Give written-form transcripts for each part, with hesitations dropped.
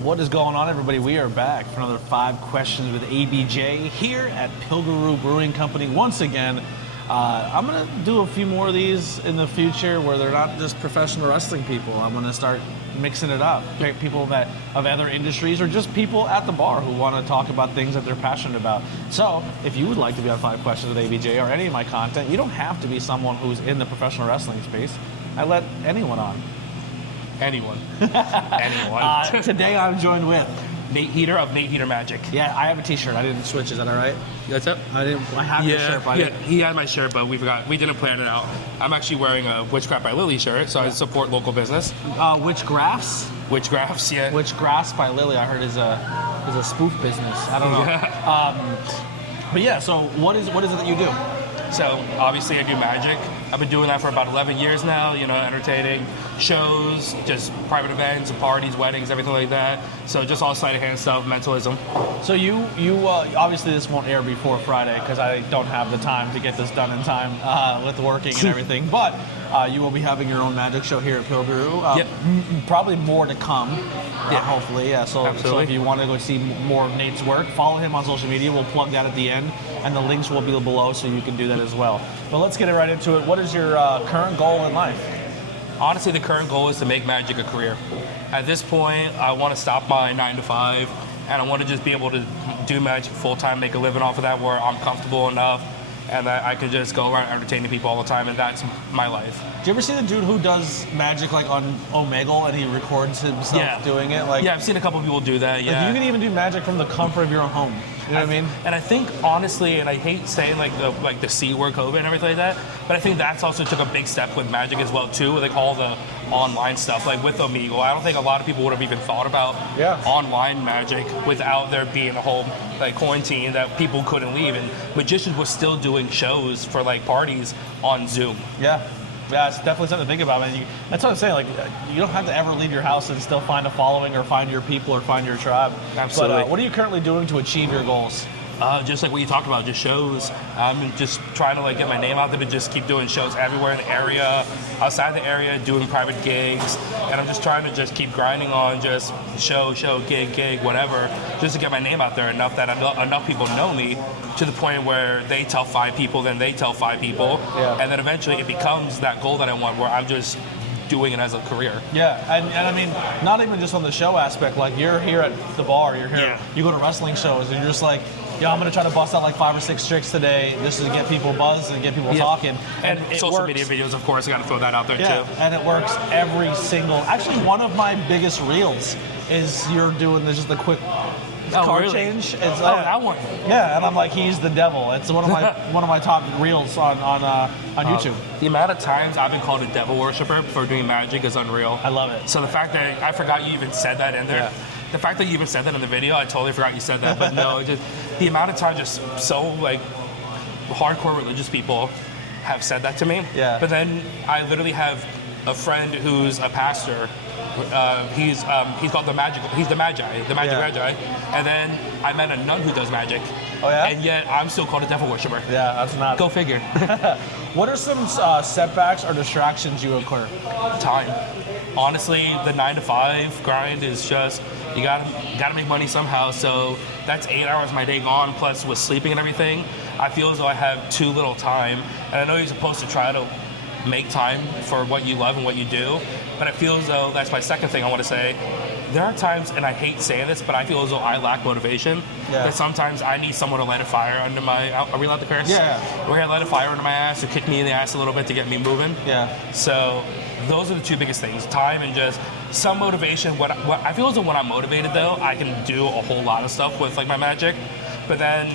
What is going on, everybody? We are back for another 5 questions with ABJ here at Pilgrim Brewing Company. Once again, I'm going to do a few more of these in the future where they're not just professional wrestling people. I'm going to start mixing it up. People that of other industries or just people at the bar who want to talk about things that they're passionate about. So if you would like to be on 5 questions with ABJ or any of my content, you don't have to be someone who's in the professional wrestling space. I let anyone on. Anyone. Anyone. Today I'm joined with Nate Heater of Nate Heater Magic. Yeah, I have a t-shirt. I didn't switch. Is that all right? That's it? I have your shirt, but he had my shirt, but we forgot. We didn't plan it out. I'm actually wearing a Witchcraft by Lily shirt, so I support local business. Witchcrafts? Witchcrafts, yeah. Witchcrafts by Lily, I heard is a spoof business. I don't know. But yeah, so what is it that you do? So obviously I do magic. I've been doing that for about 11 years now, entertaining shows, just private events, parties, weddings, everything like that. So just all sleight of hand stuff, mentalism. So you obviously this won't air before Friday because I don't have the time to get this done in time with working and everything. But you will be having your own magic show here at Pilgrim. Yep. Probably more to come, hopefully. Yeah, so if you want to go see more of Nate's work, follow him on social media. We'll plug that at the end, and the links will be below so you can do that as well. But let's get right into it. What is your current goal in life? Honestly, the current goal is to make magic a career. At this point, I want to stop my 9 to 5, and I want to just be able to do magic full-time, make a living off of that where I'm comfortable enough, and that I can just go around entertaining people all the time, and that's my life. Do you ever see the dude who does magic like on Omegle and he records himself doing it? Like, yeah, I've seen a couple people do that, yeah. Like you can even do magic from the comfort of your own home. You know what I mean? And I think, honestly, and I hate saying like the C word, COVID and everything like that, but I think that's also took a big step with magic as well, too, with like all the online stuff, like with Omegle. I don't think a lot of people would have even thought about online magic without there being a whole like quarantine that people couldn't leave, and magicians were still doing shows for like parties on Zoom. Yeah, it's definitely something to think about, man. That's what I'm saying. Like, you don't have to ever leave your house and still find a following or find your people or find your tribe. Absolutely. But what are you currently doing to achieve your goals? Just like what you talked about, just shows. I'm just trying to like get my name out there to just keep doing shows everywhere in the area, outside the area, doing private gigs, and I'm just trying to just keep grinding on just show, gig, whatever, just to get my name out there enough that enough people know me to the point where they tell 5 people, then they tell 5 people, and then eventually it becomes that goal that I want where I'm just doing it as a career. Yeah, and I mean, not even just on the show aspect, like you're here at the bar, you're here, you go to wrestling shows, and you're just like, I'm going to try to bust out like 5 or 6 tricks today just to get people buzzed and get people talking. And social media videos, of course, I got to throw that out there too. And it works every single, actually one of my biggest reels is you're doing just a quick card change. It's, that one. Yeah, and I'm like, he's the devil. It's one of my top reels on YouTube. The amount of times I've been called a devil worshiper for doing magic is unreal. I love it. So the fact that I forgot you even said that in there. Yeah. The fact that you even said that in the video, I totally forgot you said that. But no, just the amount of time, just so like hardcore religious people have said that to me. Yeah. But then I literally have a friend who's a pastor. He's called the Magi, Magi. And then I met a nun who does magic. Oh yeah. And yet I'm still called a devil worshiper. Yeah, that's not. Go figure. What are some setbacks or distractions you occur? Time. Honestly, the 9 to 5 grind is just you gotta make money somehow. So that's 8 hours of my day gone. Plus with sleeping and everything, I feel as though I have too little time. And I know you're supposed to try to make time for what you love and what you do, but I feel as though that's my second thing I want to say. There are times, and I hate saying this, but I feel as though I lack motivation. Yeah. That sometimes I need someone to light a fire under my. Are we allowed to curse? Yeah. We're gonna light a fire under my ass or kick me in the ass a little bit to get me moving. Yeah. So those are the 2 biggest things: time and just some motivation. What I feel as though when I'm motivated, though, I can do a whole lot of stuff with like my magic. But then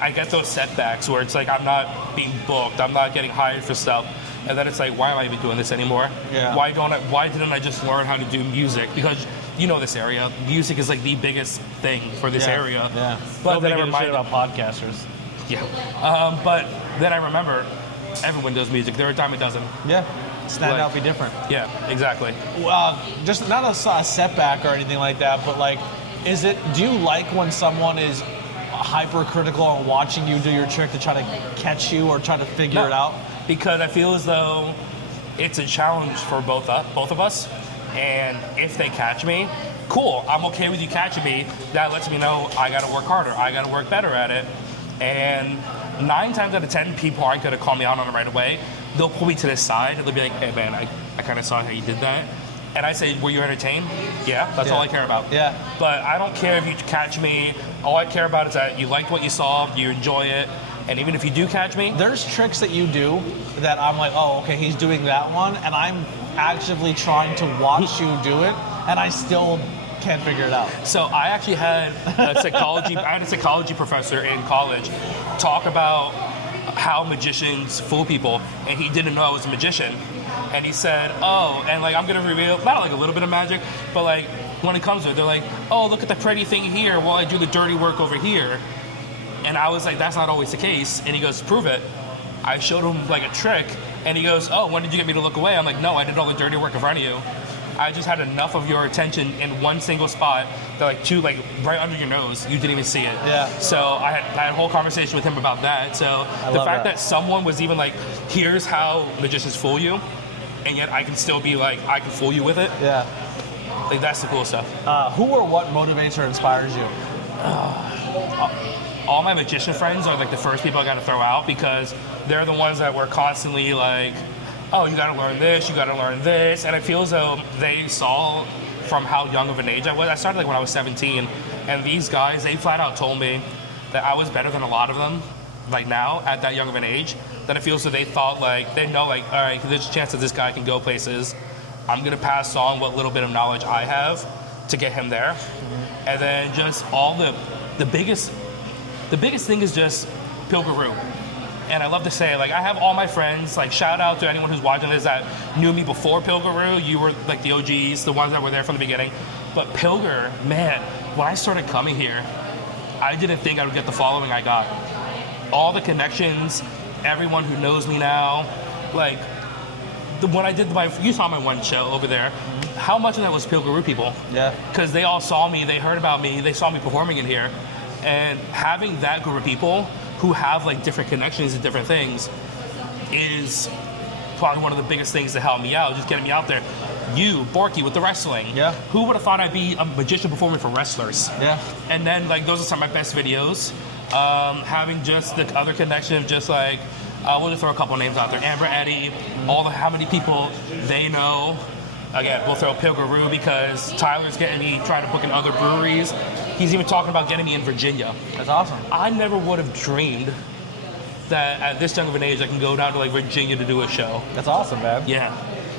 I get those setbacks where it's like I'm not being booked, I'm not getting hired for stuff. And then it's like, why am I even doing this anymore? Yeah. Why didn't I just learn how to do music? Because you know this area, music is like the biggest thing for this area. Yeah. But then I reminded about podcasters. Yeah. But then I remember everyone does music. There are times it doesn't. Yeah. Stand out, be different. Yeah, exactly. Just not a setback or anything like that, but like, do you like when someone is hypercritical on watching you do your trick to try to catch you or try to figure it out? Because I feel as though it's a challenge for both of us, and if they catch me, cool, I'm okay with you catching me. That lets me know I gotta work harder, I gotta work better at it. And 9 times out of 10, people aren't gonna call me out on it right away. They'll pull me to the side and they'll be like, hey man, I kind of saw how you did that. And I say, were you entertained? Yeah, that's all I care about. Yeah. But I don't care if you catch me. All I care about is that you liked what you saw, you enjoy it. And even if you do catch me, there's tricks that you do that I'm like, oh, okay, he's doing that one, and I'm actively trying to watch you do it, and I still can't figure it out. So I actually had a psychology professor in college talk about how magicians fool people, and he didn't know I was a magician. And he said, oh, and like I'm gonna reveal not like a little bit of magic, but like when it comes to it, they're like, oh, look at the pretty thing here while I do the dirty work over here. And I was like, that's not always the case. And he goes, prove it. I showed him like a trick, and he goes, oh, when did you get me to look away? I'm like, no, I did all the dirty work in front of you. I just had enough of your attention in one single spot that like right under your nose, you didn't even see it. Yeah. So I had a whole conversation with him about that. So the fact that someone was even like, here's how magicians fool you, and yet I can still be like, I can fool you with it. Yeah. Like that's the cool stuff. Who or what motivates or inspires you? All my magician friends are like the first people I got to throw out, because they're the ones that were constantly like, oh, you got to learn this, you got to learn this. And it feels though they saw from how young of an age I was. I started like when I was 17, and these guys, they flat out told me that I was better than a lot of them, like now at that young of an age. That it feels so they thought like, they know like, all right, there's a chance that this guy can go places. I'm gonna pass on what little bit of knowledge I have to get him there. Mm-hmm. And then just all the biggest thing is just Pilgaroo. And I love to say, like, I have all my friends, like, shout out to anyone who's watching this that knew me before Pilgaroo. You were like the OGs, the ones that were there from the beginning. But Pilgar, man, when I started coming here, I didn't think I would get the following I got. All the connections, everyone who knows me now, like, when I did you saw my one show over there, how much of that was Pilgaroo people? Yeah. Because they all saw me, they heard about me, they saw me performing in here. And having that group of people who have like different connections and different things is probably one of the biggest things to help me out, just getting me out there. You, Borky, with the wrestling. Yeah. Who would have thought I'd be a magician performing for wrestlers? Yeah. And then like those are some of my best videos. Having just the other connection of just like, we'll just throw a couple names out there. Amber, Eddie, how many people they know. Again, we'll throw Pilgaroo because Tyler's getting me trying to book in other breweries. He's even talking about getting me in Virginia. That's awesome. I never would have dreamed that at this young of an age I can go down to like Virginia to do a show. That's awesome, man. Yeah.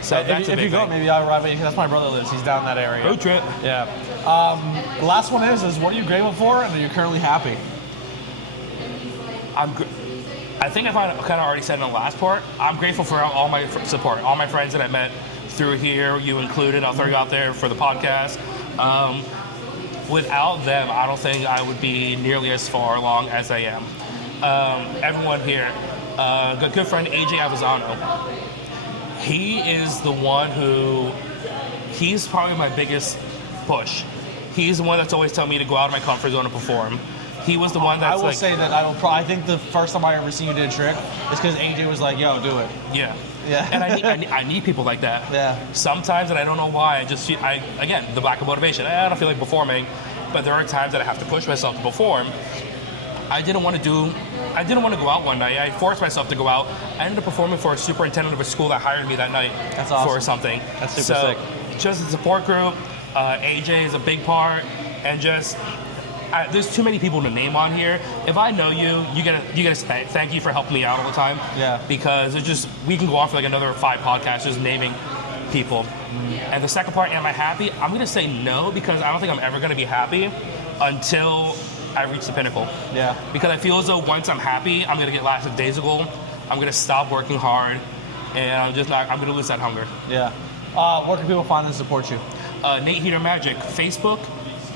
So that's a big thing. If you go, maybe I'll arrive at you. That's my brother lives. He's down that area. Road trip. Yeah. The last one is what are you grateful for and are you currently happy? I think I kind of already said in the last part. I'm grateful for all my support, all my friends that I met through here, you included. I'll throw you out there for the podcast. Without them, I don't think I would be nearly as far along as I am. Everyone here, good friend AJ Avizano, he is the one he's probably my biggest push. He's the one that's always telling me to go out of my comfort zone and perform. He was the one that's I will say that I think the first time I ever seen you do a trick is because AJ was like, yo, do it. Yeah. Yeah. And I need people like that. Yeah. Sometimes, and I don't know why, again, the lack of motivation. I don't feel like performing, but there are times that I have to push myself to perform. I didn't want to go out one night. I forced myself to go out. I ended up performing for a superintendent of a school that hired me that night. That's awesome. For something. That's super sick. Just a support group. AJ is a big part, and just there's too many people to name on here. If I know you gotta say thank you for helping me out all the time. Yeah. Because we can go on for like another 5 podcasts just naming people. And the second part, am I happy? I'm gonna say no, because I don't think I'm ever gonna be happy until I reach the pinnacle. Yeah. Because I feel as though once I'm happy, I'm gonna get lackadaisical. I'm gonna stop working hard, and I'm gonna lose that hunger. Yeah. Where can people find and support you? Nate Heater Magic, Facebook,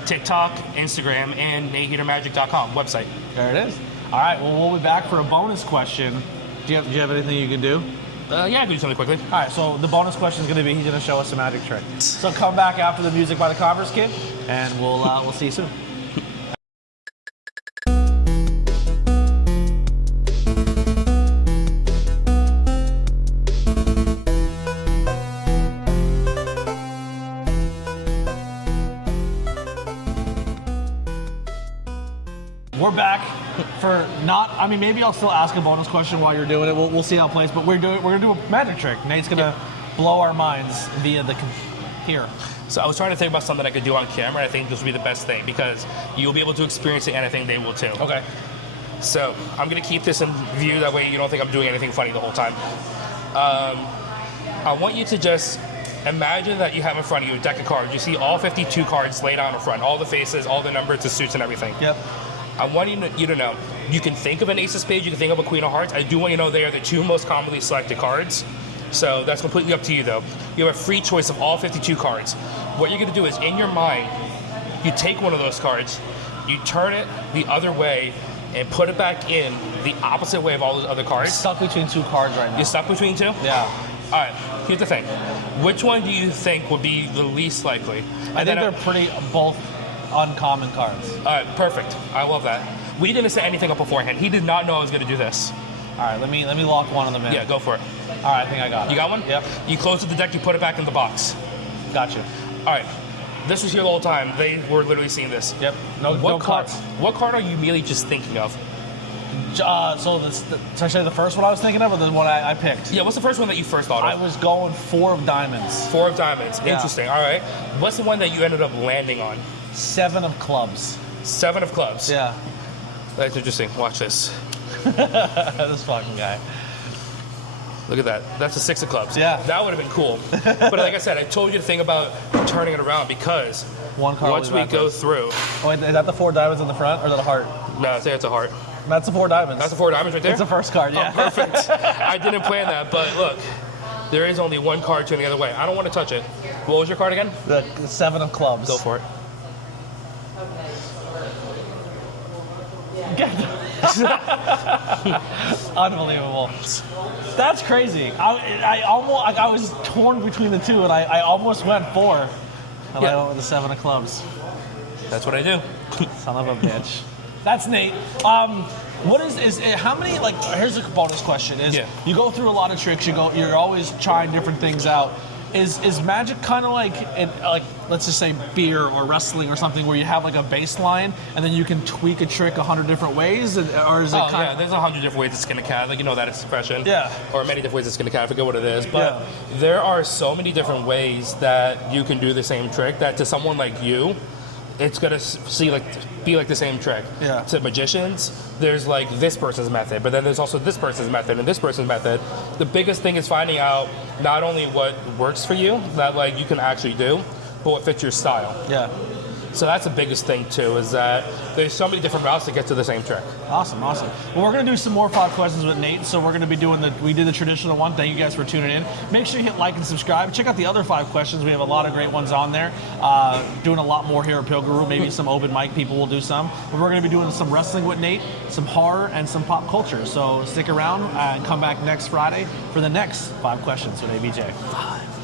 TikTok, Instagram, and NateHeaterMagic.com website. There it is. All right, well, we'll be back for a bonus question. Do you have anything you can do? Yeah, I can do something quickly. All right, so the bonus question is going to be, he's going to show us a magic trick. So come back after the music by the Converse Kid, and we'll see you soon. We're back for not. I mean, maybe I'll still ask a bonus question while you're doing it. We'll see how it plays. But we're gonna do a magic trick. Nate's gonna blow our minds via the here. So I was trying to think about something I could do on camera. I think this would be the best thing because you'll be able to experience it, and I think they will too. Okay. So I'm gonna keep this in view. That way you don't think I'm doing anything funny the whole time. I want you to just imagine that you have in front of you a deck of cards. You see all 52 cards laid out in front, all the faces, all the numbers, the suits, and everything. Yep. I want you to know, you can think of an ace of spades, you can think of a queen of hearts. I do want you to know they are the two most commonly selected cards. So that's completely up to you though. You have a free choice of all 52 cards. What you're gonna do is, in your mind, you take one of those cards, you turn it the other way, and put it back in the opposite way of all those other cards. Stuck between two cards right now. You're stuck between two? Yeah. All right, here's the thing. Which one do you think would be the least likely? I think they're pretty both uncommon cards. All right, perfect. I love that. We didn't set anything up beforehand. He did not know I was going to do this. All right, let me lock one of them in. Yeah, go for it. All right, I think I got it. You got one? Yep. You close the deck, you put it back in the box. Got you. All right. This was here the whole time. They were literally seeing this. Yep. No cards. What card are you immediately just thinking of? So should I say the first one I was thinking of, or the one I picked? Yeah, what's the first one that you first thought of? I was going 4 of diamonds. 4 of diamonds. Yeah. Interesting. All right. What's the one that you ended up landing on? 7 of clubs. 7 of clubs. Yeah. That's interesting. Watch this. This fucking guy. Look at that. That's a 6 of clubs. Yeah. That would have been cool. But like I said, I told you to think about turning it around because One card once we go through. Oh, wait, is that the 4 diamonds in the front, or is that a heart? No, I think it's a heart. That's the 4 diamonds. That's the 4 diamonds right there? It's the first card, yeah. Oh, perfect. I didn't plan that, but look, there is only one card turning the other way. I don't want to touch it. What was your card again? The 7 of clubs. Go for it. Unbelievable. That's crazy. I almost, I was torn between the two, and I almost went 4. And I went with the 7 of clubs. That's what I do. Son of a bitch. That's Nate. What is how many, like, here's a bonus question, is you go through a lot of tricks, you're always trying different things out. Is magic kind of like let's just say beer or wrestling or something, where you have like a baseline and then you can tweak a trick 100 different ways, or is it kind of... there's 100 different ways to skin a cat, like, you know that expression. Yeah. Or many different ways to skin a cat, I forget what it is, but there are so many different ways that you can do the same trick that to someone like you, it's gonna be like the same trick. Yeah. To magicians, there's like this person's method, but then there's also this person's method and this person's method. The biggest thing is finding out not only what works for you, that like you can actually do, but what fits your style. Yeah. So that's the biggest thing too, is that there's so many different routes to get to the same trick. Awesome. Well, we're going to do some more 5 questions with Nate, so we're going to be doing we did the traditional one. Thank you guys for tuning in. Make sure you hit like and subscribe. Check out the other 5 questions. We have a lot of great ones on there. Doing a lot more here at Pilgrim. Maybe some open mic people will do some. But we're going to be doing some wrestling with Nate, some horror, and some pop culture. So stick around and come back next Friday for the next 5 questions with ABJ. 5.